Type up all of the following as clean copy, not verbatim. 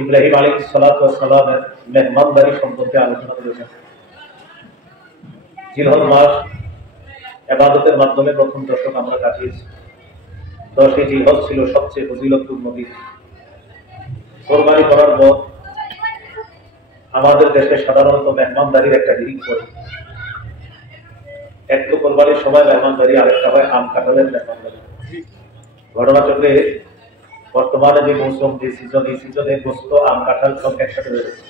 ইব্রাহিম আলাইহিস সালাতু ওয়াস সালামের মেহমানদারি সম্পর্কে আলোচনা করেছেন। জিলহজ মাস ইবাদতের মাধ্যমে প্রথম দশক আমরা কাটিয়েছি। 10 জিলহজ ছিল সবচেয়ে ফজিলতপূর্ণ দিন। কোরবানি করার পর আমাদের দেশে সাধারণত মেহমানদারির একটা হিড়িক পড়ে। এক তো কোরবানির সময় মেহমানদারি, আরেকটা হয় আম কাঁঠালের মেহমানদারি। ঘটনাচক্রে বর্তমানে যে মৌসুম, যে সিজন, এই সিজনে গোস্ত, আম, কাঁঠাল সব একসাথে রয়েছে।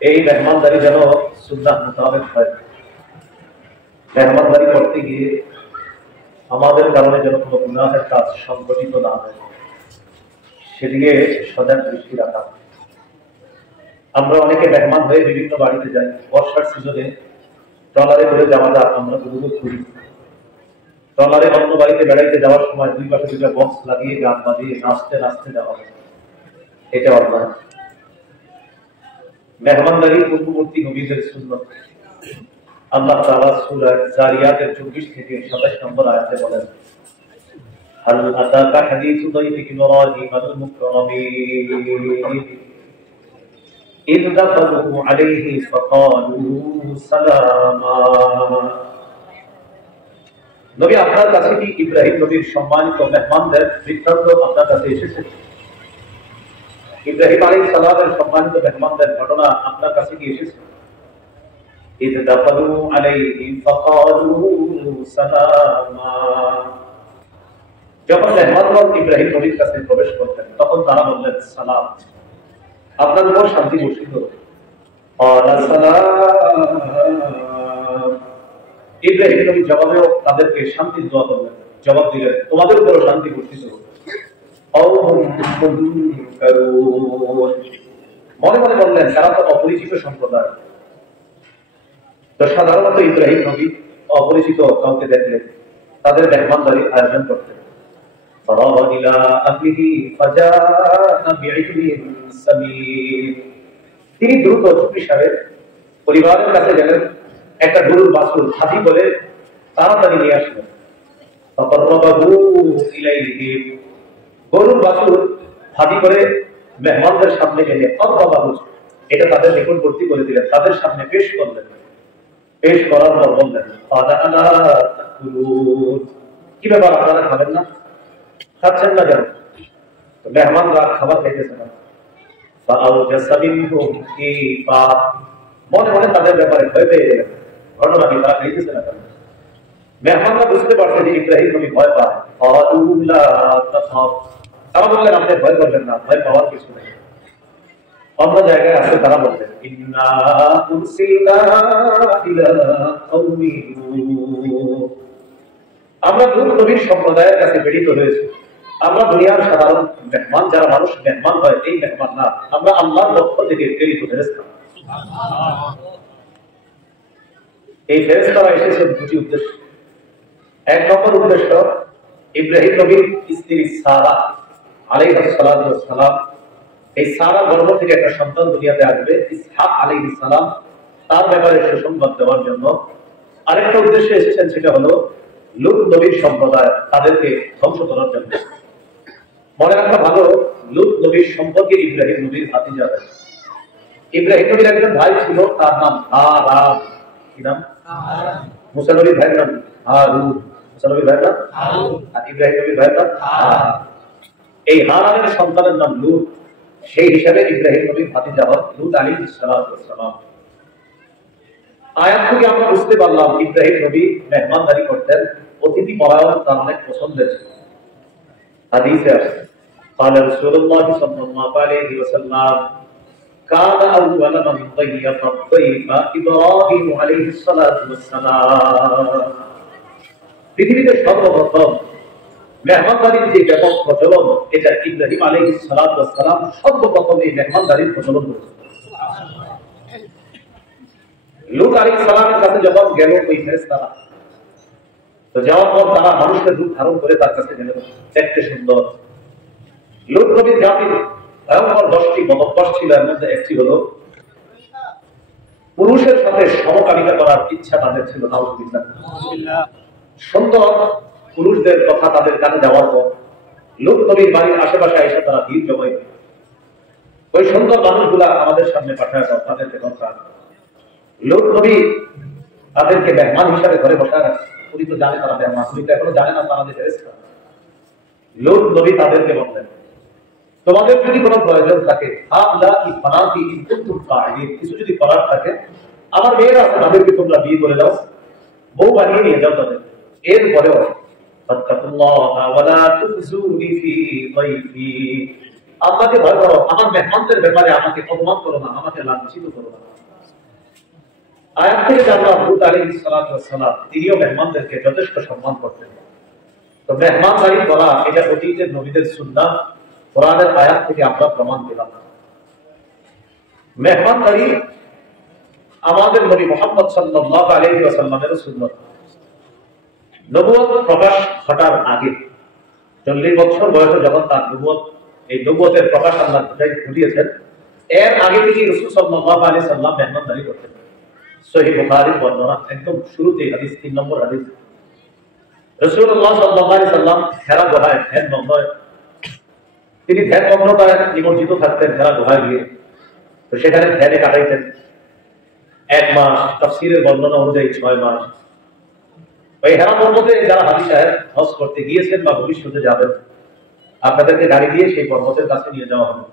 এই মেহমানদারি যেন সুন্নাত মোতাবেক হয়। মেহমানদারি করতে গিয়ে আমাদের কারণে যেন কোনো গুনাহের কাজ সংঘটিত না হয়, সেদিকে সজাগ দৃষ্টি রাখা। আমরা অনেকে মেহমান হয়ে বিভিন্ন বাড়িতে যাই। বর্ষার সিজনে ট্রলারে করে যাওয়াটা আমরা উপভোগ করি। ট্রলারে অন্য বাড়িতে বেড়াইতে যাওয়ার সময় দুই পাশে দুইটা বক্স লাগিয়ে গান বাজিয়ে নাচতে নাচতে যাওয়া হয়, এটা অন্যায়। মেহমানদারি পূর্ববর্তী নবীদের সুন্নাত। আল্লাহ তাআলা সূরা জারিয়াতের 24 থেকে 27 নম্বর আয়াতে বলেন, হাল আতাকা হাদিসু দাইফি ইব্রাহিম আল মুকরামিন ইয দাখালু আলাইহি ফাকালু সালামা। নবী, আপনার কাছে কি ইব্রাহিম নবীর সম্মানিত মেহমানদের বৃত্তান্ত আপনার কাছে এসেছে? ইব্রাহিম আলাইহিস সালামের সম্মানিত মেহমানদের ঘটনা আপনার কাছে কি এসেছে? ইয দাখালু আলাইহি ফাকালু সালামা। যখন মেহমানগণ ইব্রাহিম নবীর কাছে প্রবেশ করতেন, তখন তারা বললেন, সালাম, আপনার উপর শান্তি বর্ষিত হোক। ইব্রাহিম নবী জবাবেও তাদেরকে শান্তির দোয়া করলেন, জবাব দিলেন, তোমাদের উপরও শান্তি বর্ষিত হোক। মনে মনে বললেন, তারা তো অপরিচিত সম্প্রদায়। তো সাধারণত ইব্রাহিম নবী অপরিচিত কাউকে দেখলে তাদের মেহমানদারির আয়োজন করতেন। তিনি দ্রুত চুপিসারে পরিবারের কাছে গেলেন, একটা গরুর বাছুর হাতি করে তাড়াতাড়ি নিয়ে আসলেন। গরুর বাছুর হাতি করে মেহমানদের সামনে গেলে এটা তাদের নিকটবর্তী করে দিলেন, তাদের সামনে পেশ করলেন। পেশ করার পর বললেন, কি ব্যাপার, আপনারা খাবেন না? খাচ্ছেন না কেন? মেহমানরা খাবার খাইতেছে না। মনে মনে তাদের ব্যাপারে ভয় পেয়ে গেলেন। ঘটনা কি, তারা খাইতেছে না কেন? মেহমানরা বুঝতে পারছে যে ইব্রাহিম নবী ভয় পায়। তারা বললেন, আপনি ভয় করবেন না, ভয় পাওয়ার কিছু নেই। অন্য জায়গায় আছে, তারা বললেন, আমরা লূত নবীর সম্প্রদায়ের কাছে প্রেরিত হয়েছি। আমরা দুনিয়ার সাধারণ মেহমান, যারা মানুষ মেহমান হয়, এই মেহমান না, আমরা আল্লাহর পক্ষ থেকে প্রেরিত ফেরেশতা। এই ফেরেশতারা এসেছে দুটি উদ্দেশ্য। এক নম্বর উদ্দেশ্য, ইব্রাহিম নবীর স্ত্রী সারা আলাইহিস সালাতু ওয়াস সালাম, এই সারা গর্ভ থেকে একটা সন্তান দুনিয়াতে আসবে, ইসহাক আলাইহিস সালাম, তার ব্যাপারে সুসংবাদ দেওয়ার জন্য। আরেকটা উদ্দেশ্যে এসেছেন, সেটা হলো লূত নবীর সম্প্রদায়, তাদেরকে ধ্বংস করার জন্য। মনে রাখা ভালো, লূত নবীর সম্পর্কে ইব্রাহিম নবীর ভাতিজা। ইব্রাহিম নবীর একজন ভাই ছিল, তার নাম হারান। কি নাম? মুসা নবীর ভাইয়ের নাম হারুন। মুসা নবীর ভাইয়ের নাম হারুন, আর ইব্রাহিম নবীর ভাইয়ের নাম হারান। এই হারানের সন্তানের নাম লূত। সেই হিসাবে ইব্রাহিম নবীর ভাতিজা লূত আলাইহিস সালাতু ওয়াস সালাম। আয়াত থেকে আমরা বুঝতে পারলাম, ইব্রাহিম নবী মেহমানদারি করতেন, অতিথি পরায়ণ তার অনেক পছন্দের ছিল। হাদিসে আছে, قال رسول الله صلى الله عليه وسلم كان اول من ضيف الضيف ابراهيم عليه الصلاه والسلام। পৃথিবীতে সর্বপ্রথম মেহমানদারির যে ব্যাপক প্রচলন, এটা ইব্রাহিম আলাইহিস সালাতু ওয়াস সালাম সর্বপ্রথম এই মেহমানদারির প্রচলন করেছেন। লূত আলাইহিস সালামের কাছে যখন গেল ওই ফেরেশতারা, তো যাওয়ার পর তারা মানুষের রূপ ধারণ করে তার কাছে গেল। দেখতে সুন্দর। লূত নবীর জাতির ভয়ঙ্কর 10টি বদভ্যাস ছিল, এর মধ্যে একটি হলো পুরুষের সাথে সমকামিতা করার ইচ্ছা তাদের ছিল। নাউযুবিল্লাহ। সুন্দর পুরুষদের কথা তাদের কানে যাওয়ার পর লূত নবীর বাড়ির আশেপাশে এসে তারা ভিড় জমাই। ওই সুন্দর মানুষগুলা আমাদের সামনে পাঠায় দাও, তাদেরকে দরকার। লূত নবী তাদেরকে মেহমান হিসাবে ঘরে বসায় রাখছে। উনি তো জানে তারা মেহমান, উনি তো এখনো জানে না তারা যে ফেরেশতা। লূত নবী তাদেরকে বললেন, তোমাদের যদি কোনো প্রয়োজন থাকে, কিছু যদি করার থাকে, আমার মেয়েরা আছে, তাদেরকে তোমরা বিয়ে করে দাও, বউ বানিয়ে নিয়ে যাও তাদের। এরপরেও আমাকে ভয় করো, আমার মেহমানদের ব্যাপারে আমাকে অপমান করো না, আমাকে লাঞ্ছিত করো না। আয়াত থেকে জানলাম লূত আলাইহিস সালাতু ওয়াস সালাম তিনিও মেহমানদেরকে যথেষ্ট সম্মান করতেন। তো মেহমানদারি করা এটা অতীতের নবীদের সুন্নাহ, কোরআনের আয়াত থেকে আমরা প্রমাণ পেলাম। মেহমানদারি আমাদের নবী মুহাম্মদ সাল্লাল্লাহু আলাইহি ওয়াসাল্লামের সুন্নাত। নবুয়ত প্রকাশ ঘটার আগে 40 বছর বয়সে যখন তার নবুয়ত, এই নবুয়তের প্রকাশ আল্লাহ ঘটিয়েছেন, এর আগে থেকে রাসূল সাল্লাল্লাহু আলাইহি ওয়াসাল্লাম মেহমানদারি করতেন। সহিহ বুখারীর বর্ণনা, একদম শুরুতেই হাদিস 3 নম্বর হাদিস, রাসূলুল্লাহ সাল্লাল্লাহু আলাইহি ওয়াসাল্লাম হেরা গুহায় ধ্যানমগ্ন, তিনি ধ্যানমগ্নতায় নিমজ্জিত থাকতেন হেরা গুহায় গিয়ে। তো সেখানে ধ্যানে কাটাইতেন 1 মাস, তাফসীরের বর্ণনা অনুযায়ী 6 মাস। ওই হেরা পর্বতে যারা হাজী সাহেব হজ করতে গিয়েছেন বা ভবিষ্যতে যাবেন, আপনাদেরকে গাড়ি দিয়ে সেই পর্বতের কাছে নিয়ে যাওয়া হবে।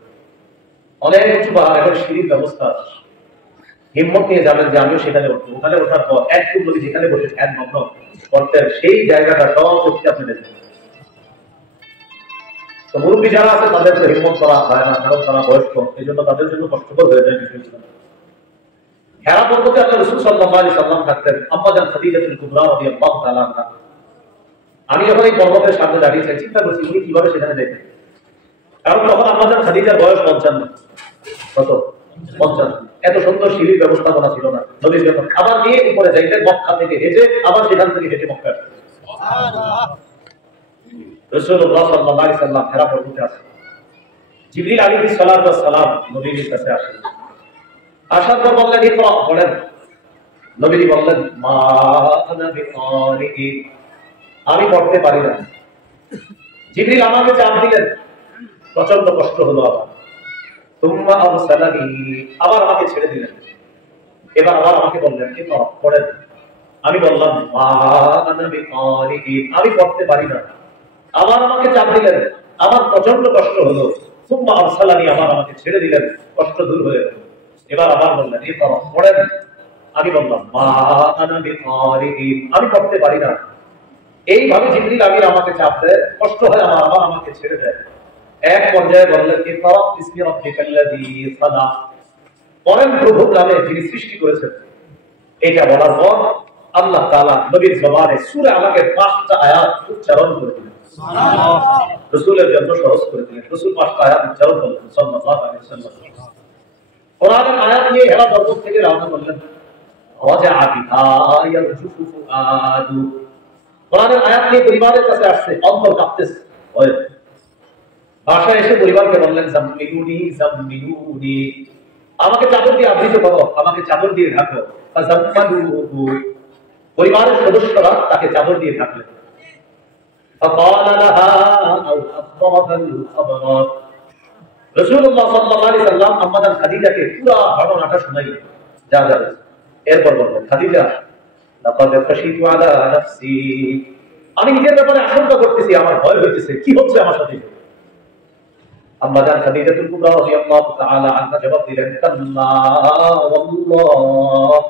অনেক উঁচু পাহাড়, এখন সিঁড়ির ব্যবস্থা। হিম্মত নিয়ে যাবেন যে আমিও সেখানে উঠবো। ওখানে ওঠার পর একটু নদী যেখানে বসে ধ্যানমগ্ন করতেন, সেই জায়গাটা সব সত্যি আপনি দেখবেন। তো মুরব্বী যারা আছে তাদের তো হিম্মত করা হয় না, কারণ তারা বয়স্ক, এই জন্য তাদের জন্য কষ্টকর হয়ে যায় বিষয়গুলো। হেরা পর্বতে আল্লাহ রাসূল সাল্লাল্লাহু আলাইহি ওয়াসাল্লাম থাকতেন। আম্মা জান খাদিজাতুল কুবরা রাদিয়াল্লাহু তাআলা আনহা, আমি যখন এই পর্বতের সামনে দাঁড়িয়ে চিন্তা করছি উনি কিভাবে সেখানে দেখেন, কারণ তখন আম্মা জান খাদিজার বয়স 55। কত? 50। এত সুন্দর সিঁড়ির ব্যবস্থাপনা ছিল না নবীর জন্য। খাবার নিয়ে উপরে যাইতেন, মক্কা থেকে হেঁটে, আবার সেখান থেকে হেঁটে মক্কা আসতেন। রাসূলুল্লাহ সাল্লাল্লাহু আলাইহি ওয়াসাল্লাম হেরা পর্বতে আছেন। জিবরিল আলাইহিস সালাতু ওয়াস সালাম নবীর কাছে আসেন। আসার পর বললেন, ইকরা, পড়েন। নবী বললেন, মা আনা বিকারি, আমি পড়তে পারি না। জিবরিল আমাকে চাপ দিলেন, প্রচন্ড কষ্ট হলো আমার। তুম্মা আরসালানি, আবার আমাকে ছেড়ে দিলেন। এবার আবার আমাকে বললেন, ইকরা, পড়েন। আমি বললাম, মা আনা বিকারি, আমি পড়তে পারি না। আবার আমাকে চাপ দিলেন, আমার প্রচন্ড কষ্ট হলো। তুম্মা আরসালানি, আবার আমাকে ছেড়ে দিলেন, কষ্ট দূর হয়ে গেল। এবার আবার বললেন, ইকরা, পড়েন। আমি বললাম, মা আনা বিকারি, আমি পড়তে পারি না। এইভাবে জিবরিল আমির আমাকে চাপ দেয়, কষ্ট হয় আমার, আবার আমাকে ছেড়ে দেয়। এক পর্যায়ে বললেন, ইকরা বিসমি রাব্বিকাল্লাযী খালাক, পড়েন প্রভুর নামে যিনি সৃষ্টি করেছেন। এটা বলার পর আল্লাহ তাআলা নবীর জবানে সূরা আলাকের 5টা আয়াত উচ্চারণ করে দিলেন। সুবহানাল্লাহ। রাসূলের জন্য সহজ করে দিলেন। রাসূল 5টা আয়াত উচ্চারণ করলেন সাল্লাল্লাহু আলাইহি ওয়াসাল্লাম। কোরআনের আয়াত নিয়ে হেরা পর্বত থেকে রওনা করলেন। রাজা বিহা ইয়ারজুফু ফুআদু, কোরআনের আয়াত নিয়ে পরিবারের কাছে আসছে, অন্তর কাঁপতেছে। বাসায় এসে পরিবারকে বললেন, জাম্মিলুনি জাম্মিলুনি, আমাকে চাদর দিয়ে আবৃত করো, আমাকে চাদর দিয়ে ঢাকো। ফাজাম্মালুহু, পরিবারের সদস্যরা তাকে চাদর দিয়ে ঢাকলেন। ফাকালা লাহা আও আফরাদাল খাবর, রাসূলুল্লাহ সাল্লাল্লাহু আলাইহি সাল্লাম আম্মা জান খাদিজাকে পুরো ঘটনাটা শুনাইলেন, যা যা। এরপর বললেন, খাদিজা, লাকাদ খাশিতু আলা নাফসি, আমি নিজের ব্যাপারে আশঙ্কা করতেছি, আমার ভয় হইতেছে, কি হচ্ছে আমার সাথে। আম্মা জান খাদিজাতুল কুবরা রাদিয়াল্লাহু তাআলা আনহা জবাব দিলেন, কাল্লা ওয়াল্লাহ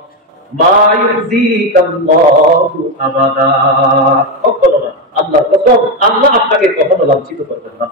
মা ইউযিকাল্লাহু আবাদা, কখনো না, আল্লাহর কসম, আল্লাহ আপনাকে কখনো লাঞ্ছিত করবেন না।